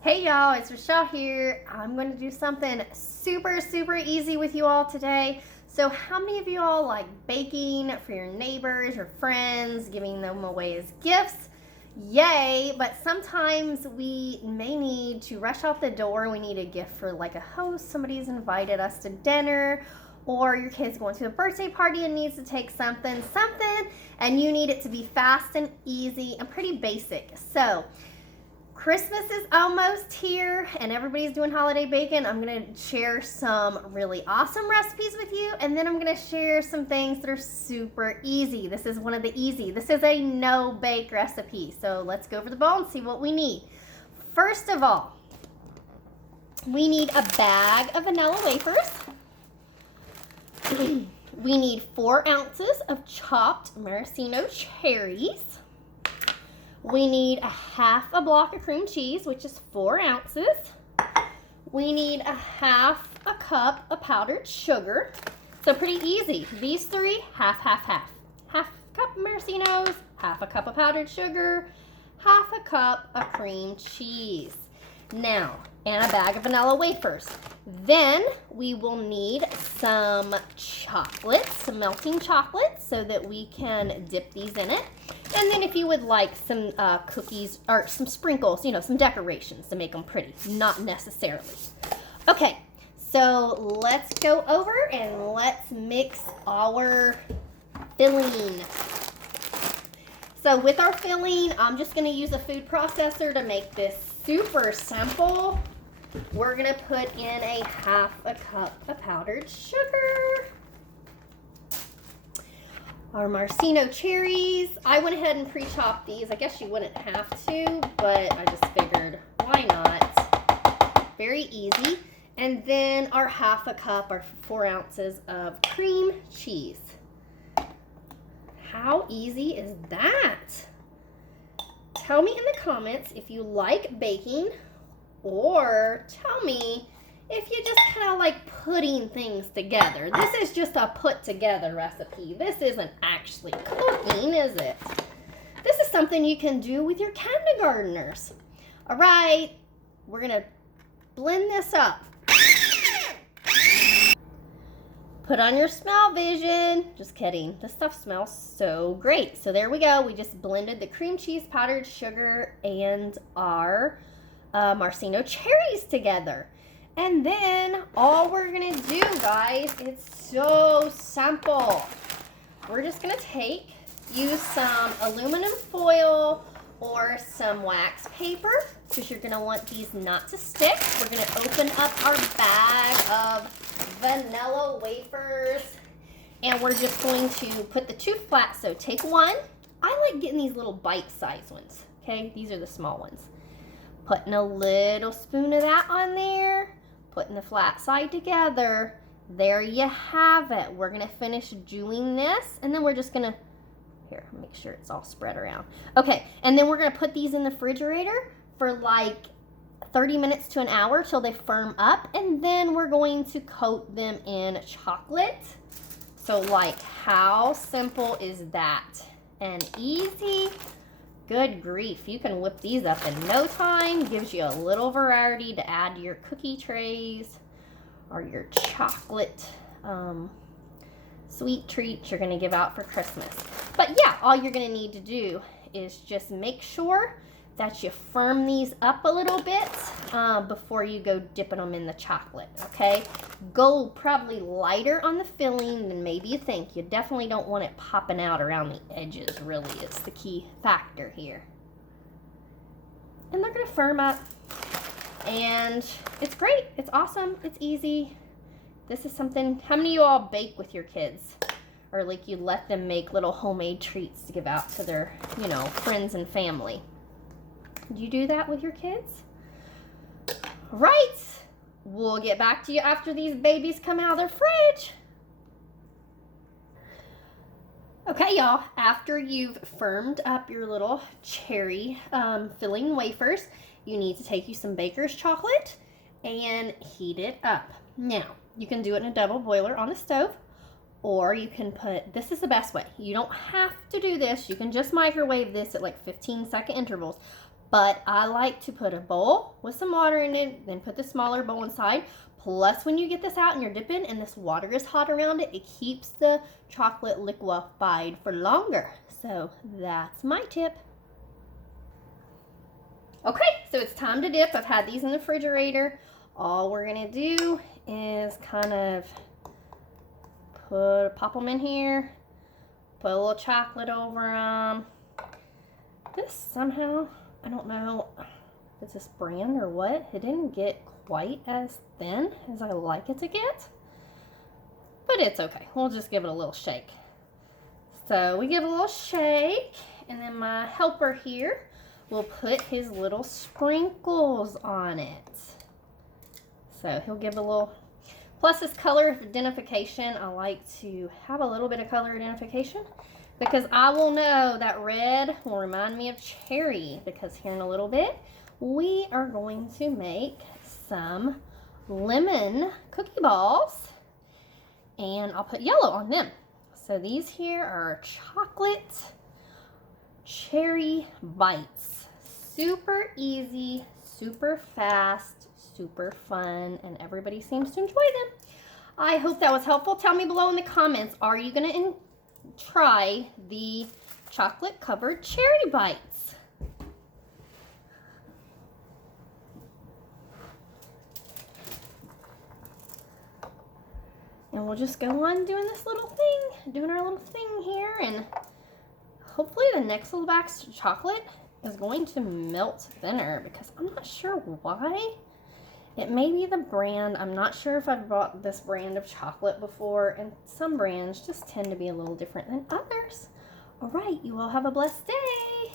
Hey y'all, it's Rochelle here. I'm going to do something super easy with you all today. So how many of you all like baking for your neighbors, your friends, giving them away as gifts? Yay, but sometimes we may need to rush out the door. We need a gift for like a host, somebody's invited us to dinner, or your kid's going to a birthday party and needs to take something, and you need it to be fast and easy and pretty basic. So Christmas is almost here and everybody's doing holiday baking. I'm going to share some really awesome recipes with you, and then I'm going to share some things that are super easy. This is one of the easy. This is a no-bake recipe. So let's go over the bowl and see what we need. First of all, we need a bag of vanilla wafers. We need 4 ounces of chopped maraschino cherries. We need a half a block of cream cheese, which is 4 ounces. We need a half a cup of powdered sugar. So pretty easy. These three, half. Half a cup of maraschinos, half a cup of powdered sugar, half a cup of cream cheese. Now, and a bag of vanilla wafers. Then we will need some chocolate, some melting chocolate, so that we can dip these in it. And then if you would like some cookies or some sprinkles, some decorations to make them pretty, not necessarily. Okay, so let's go over and let's mix our filling. So with our filling, I'm just gonna use a food processor to make this super simple. We're gonna put in a half a cup of powdered sugar. Our maraschino cherries. I went ahead and pre-chopped these. I guess you wouldn't have to, but I just figured, why not? Very easy. And then our half a cup, or 4 ounces of cream cheese. How easy is that? Tell me in the comments if you like baking, or tell me if you just kind of like putting things together. This is just a put together recipe. This isn't actually cooking, is it? This is something you can do with your kindergartners. All right, we're gonna blend this up. Put on your smell vision. Just kidding. This stuff smells so great. So there we go. We just blended the cream cheese, powdered sugar, and our maraschino cherries together. And then all we're gonna do, guys, it's so simple. We're just gonna use some aluminum foil or some wax paper, because you're gonna want these not to stick. We're gonna open up our bag of vanilla wafers, and we're just going to put the 2 flat. So take one. I like getting these little bite-sized ones, okay? These are the small ones. Putting a little spoon of that on there, putting the flat side together. There you have it. We're gonna finish doing this, and then we're just gonna, here, make sure it's all spread around. Okay, and then we're gonna put these in the refrigerator for like 30 minutes to an hour till they firm up, and then we're going to coat them in chocolate. So like, how simple is that? And easy. Good grief, you can whip these up in no time. Gives you a little variety to add to your cookie trays or your chocolate sweet treats you're gonna give out for Christmas. But yeah, all you're gonna need to do is just make sure that you firm these up a little bit before you go dipping them in the chocolate, okay? Go probably lighter on the filling than maybe you think. You definitely don't want it popping out around the edges, really. It's the key factor here. And they're gonna firm up, and it's great. It's awesome. It's easy. This is something, how many of you all bake with your kids? Or like you let them make little homemade treats to give out to their, friends and family? Do you do that with your kids? Right. We'll get back to you after these babies come out of their fridge. Okay, y'all, after you've firmed up your little cherry filling wafers, you need to take you some baker's chocolate and heat it up. Now, you can do it in a double boiler on the stove, or you can this is the best way. You don't have to do this. You can just microwave this at like 15-second intervals. But I like to put a bowl with some water in it, then put the smaller bowl inside. Plus, when you get this out and you're dipping and this water is hot around it, it keeps the chocolate liquefied for longer. So that's my tip. Okay, so it's time to dip. I've had these in the refrigerator. All we're gonna do is kind of pop them in here, put a little chocolate over them. This somehow, I don't know if it's this brand or what, it didn't get quite as thin as I like it to get, but it's okay. We'll just give it a little shake. So we give it a little shake, and then my helper here will put his little sprinkles on it. So he'll give a little, plus this color identification, I like to have a little bit of color identification because I will know that red will remind me of cherry, because here in a little bit we are going to make some lemon cookie balls, and I'll put yellow on them. So these here are chocolate cherry bites. Super easy, super fast, super fun, and everybody seems to enjoy them. I hope that was helpful. Tell me below in the comments, are you going to try the chocolate covered cherry bites? And we'll just go on doing this little thing, doing our little thing here, and hopefully the next little box of chocolate is going to melt thinner, because I'm not sure why. It may be the brand. I'm not sure if I've bought this brand of chocolate before, and some brands just tend to be a little different than others. All right, you all have a blessed day.